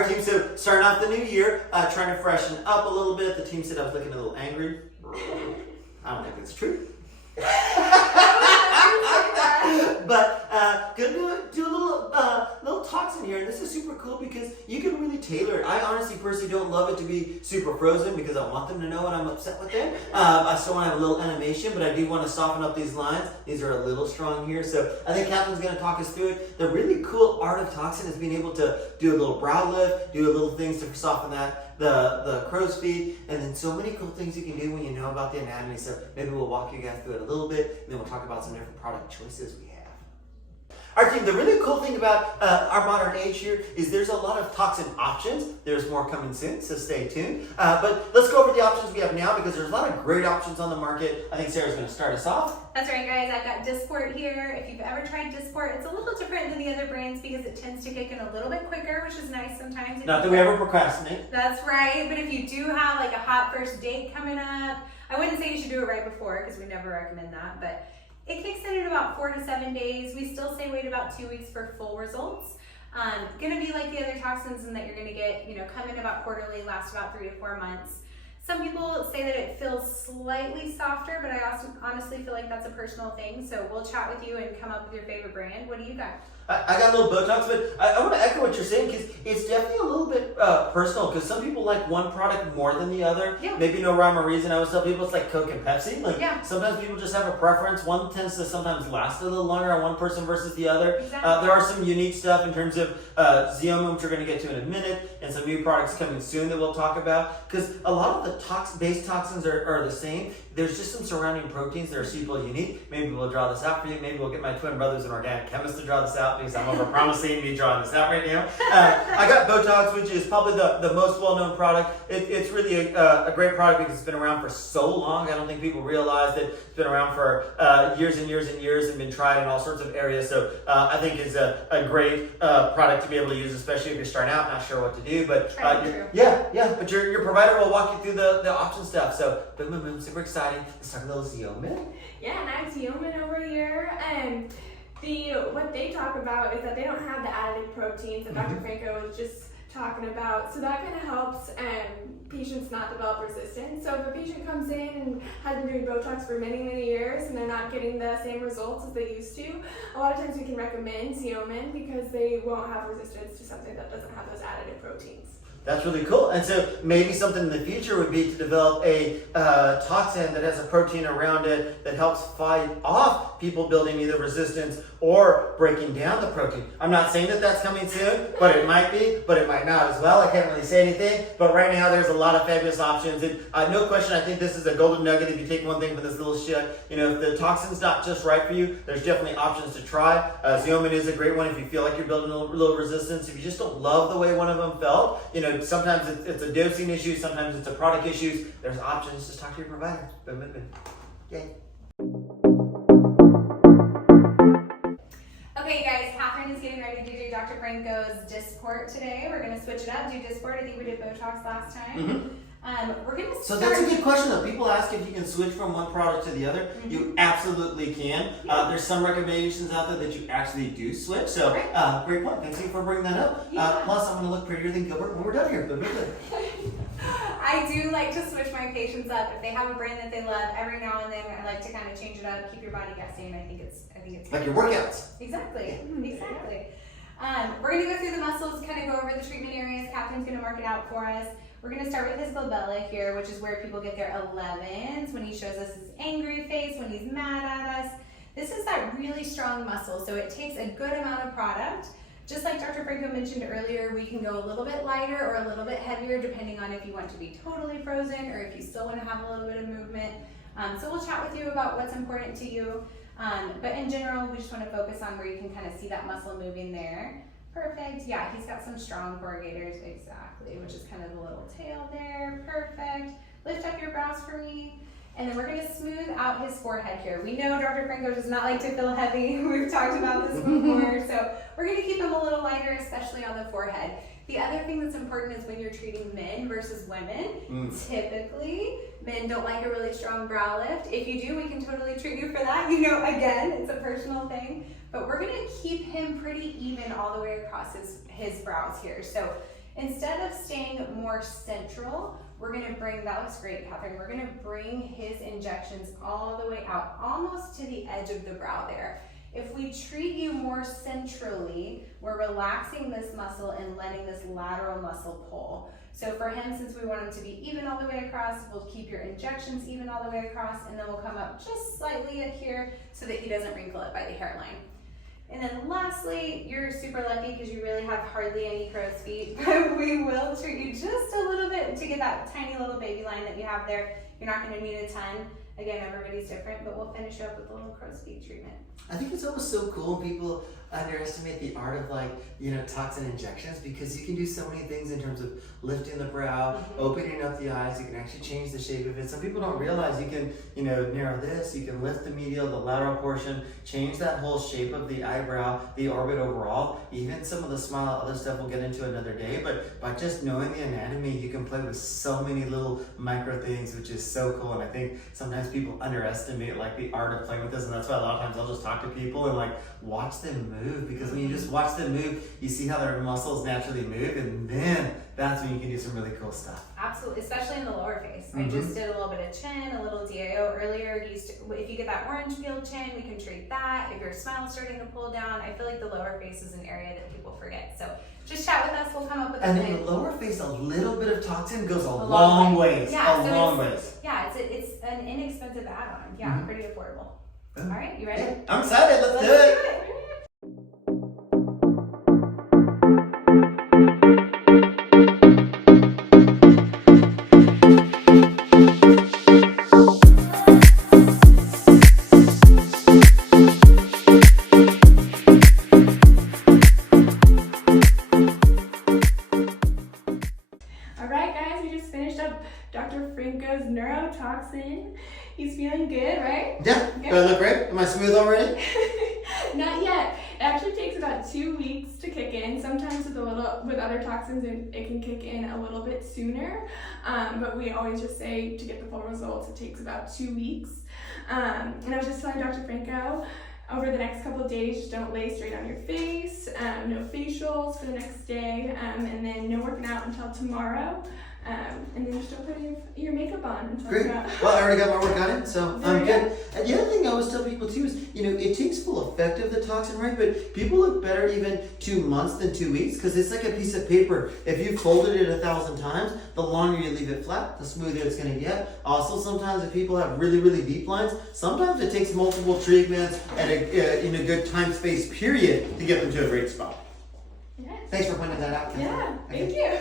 All right, team, so starting off the new year, trying to freshen up a little bit. The team said I was looking a little angry. I don't think that's true. But gonna do a little toxin here, and this is super cool because you can really tailor it. I honestly personally don't love it to be super frozen because I want them to know when I'm upset with them. I still want to have a little animation, but I do want to soften up these lines. These are a little strong here, so I think Catherine's going to talk us through it. The really cool art of toxin is being able to do a little brow lift, do a little things to soften that, the crow's feet, and then so many cool things you can do when you know about the anatomy. So maybe we'll walk you guys through it a little bit, and then we'll talk about some different product choices we have. All right, team, the really cool thing about our modern age here is there's a lot of toxin options. There's more coming soon, so stay tuned. But let's go over the options we have now because there's a lot of great options on the market. I think Sarah's going to start us off. That's right, guys. I've got Dysport here. If you've ever tried Dysport, it's a little different than the other brands because it tends to kick in a little bit quicker, which is nice sometimes. Not that we ever procrastinate. That's right. But if you do have like a hot first date coming up, I wouldn't say you should do it right before because we never recommend that, but it kicks in about 4 to 7 days. We still say wait about 2 weeks for full results. Gonna be like the other toxins in that you're gonna get, come in about quarterly, last about 3 to 4 months. Some people say that it feels slightly softer, but I also honestly feel like that's a personal thing. So we'll chat with you and come up with your favorite brand. What do you got? I got a little Botox, but I want to echo what you're saying because it's definitely a little bit personal because some people like one product more than the other. Yeah. Maybe no rhyme or reason. I always tell people it's like Coke and Pepsi. Sometimes people just have a preference. One tends to sometimes last a little longer on one person versus the other. Exactly. There are some unique stuff in terms of Xeomin, which we're going to get to in a minute, and some new products coming soon that we'll talk about because a lot of the base toxins are the same. There's just some surrounding proteins that are super unique. Maybe we'll draw this out for you. Maybe we'll get my twin brothers and organic chemists to draw this out because I'm over-promising me drawing this out right now. I got Botox, which is probably the most well-known product. It's really a great product because it's been around for so long. I don't think people realize that it's been around for years and years and years and been tried in all sorts of areas. So I think it's a great product to be able to use, especially if you're starting out, not sure what to do. But but your provider will walk you through the option stuff. So boom, super exciting. Let's talk a little Xeomin. Yeah, and I have Xeomin over here. And what they talk about is that they don't have the additive proteins that Dr. Franco was just talking about. So that kind of helps patients not develop resistance. So if a patient comes in and has been doing Botox for many, many years and they're not getting the same results as they used to, a lot of times we can recommend Xeomin because they won't have resistance to something that doesn't have those additive proteins. That's really cool. And so maybe something in the future would be to develop a toxin that has a protein around it that helps fight off people building either resistance or breaking down the protein. I'm not saying that that's coming soon, but it might be, but it might not as well. I can't really say anything, but right now there's a lot of fabulous options. And no question, I think this is a golden nugget if you take one thing from this little shit. If the toxin's not just right for you, there's definitely options to try. Xeomin is a great one if you feel like you're building a little resistance. If you just don't love the way one of them felt, sometimes it's a dosing issue, sometimes it's a product issue. There's options. Just talk to your provider. Boom, boom, boom. Yay. Okay, guys, Catherine is getting ready to do Dr. Franco's Dysport today. We're going to switch it up, do Dysport. I think we did Botox last time. We're going to So that's a good question though. People ask if you can switch from one product to the other. You absolutely can. There's some recommendations out there that you actually do switch. So great point. Thanks for bringing that up. Plus, I'm going to look prettier than Gilbert when we're done here. I do like to switch my patients up. If they have a brand that they love, every now and then I like to kind of change it up, keep your body guessing. I think it's like your workouts. Exactly. We're going to go through the muscles, kind of go over the treatment areas. Catherine's going to mark it out for us. We're going to start with his glabella here, which is where people get their 11s, when he shows us his angry face, when he's mad at us. This is that really strong muscle, so it takes a good amount of product. Just like Dr. Franco mentioned earlier, we can go a little bit lighter or a little bit heavier depending on if you want to be totally frozen or if you still want to have a little bit of movement. So we'll chat with you about what's important to you. But in general, we just want to focus on where you can kind of see that muscle moving there. Perfect. Yeah, he's got some strong corrugators. Exactly, which is kind of a little tail there. Perfect. Lift up your brows for me. And then we're going to smooth out his forehead here. We know Dr. Franco does not like to feel heavy. We've talked about this before. So we're going to keep him a little lighter, especially on the forehead. The other thing that's important is when you're treating men versus women. Typically, men don't like a really strong brow lift. If you do, we can totally treat you for that. Again, it's a personal thing. But we're going to keep him pretty even all the way across his brows here. So Instead of staying more central, we're gonna bring, that looks great, Catherine, we're gonna bring his injections all the way out, almost to the edge of the brow there. If we treat you more centrally, we're relaxing this muscle and letting this lateral muscle pull. So for him, since we want him to be even all the way across, we'll keep your injections even all the way across, and then we'll come up just slightly at here so that he doesn't wrinkle it by the hairline. And then lastly, you're super lucky because you really have hardly any crow's feet, but we will treat you just a little bit to get that tiny little baby line that you have there. You're not gonna need a ton. Again, everybody's different, but we'll finish you up with a little crow's feet treatment. I think it's almost so cool when people underestimate the art of, like, you know, toxin injections, because you can do so many things in terms of lifting the brow, opening up the eyes. You can actually change the shape of it. Some people don't realize you can, you know, narrow this, you can lift the medial, the lateral portion, change that whole shape of the eyebrow, the orbit overall, even some of the smile, other stuff we'll get into another day. But by just knowing the anatomy, you can play with so many little micro things, which is so cool. And I think sometimes people underestimate, like, the art of playing with this, and that's why a lot of times I'll just talk to people and, like, watch them move, because when you just watch them move, you see how their muscles naturally move, and then that's when you can do some really cool stuff. Absolutely, especially in the lower face. I just did a little bit of chin, a little DAO earlier. If you get that orange peeled chin, we can treat that. If your smile's starting to pull down, I feel like the lower face is an area that people forget. So just chat with us, we'll come up with a And plan. in the lower face, a little bit of toxin goes a long ways. Yeah, a long ways. Yeah, it's an inexpensive add-on. Yeah, pretty affordable. All right, you ready? Yeah, I'm excited. Let's do it. Alright guys, we just finished up Dr. Franco's Neurotoxin. He's feeling good, right? Yeah. Do I look great? Am I smooth already? Not yet. It actually takes about 2 weeks to kick in. Sometimes with other toxins it can kick in a little bit sooner. But we always just say to get the full results it takes about 2 weeks. And I was just telling Dr. Franco, over the next couple of days, just don't lay straight on your face, no facials for the next day, and then no working out until tomorrow. And then just don't put your makeup on until Great. tomorrow. Well, I already got my work on it, so There I'm you good. And the other thing I always tell people too is, you know, it takes full effect of the toxin, right? But people look better even 2 months than 2 weeks, because it's like a piece of paper. If you folded it 1,000 times, the longer you leave it flat, the smoother it's going to get. Also, sometimes if people have really, really deep lines, sometimes it takes multiple treatments and in a good time space period to get them to a great spot. Yes. Thanks for pointing that out. Yeah, Okay. thank you.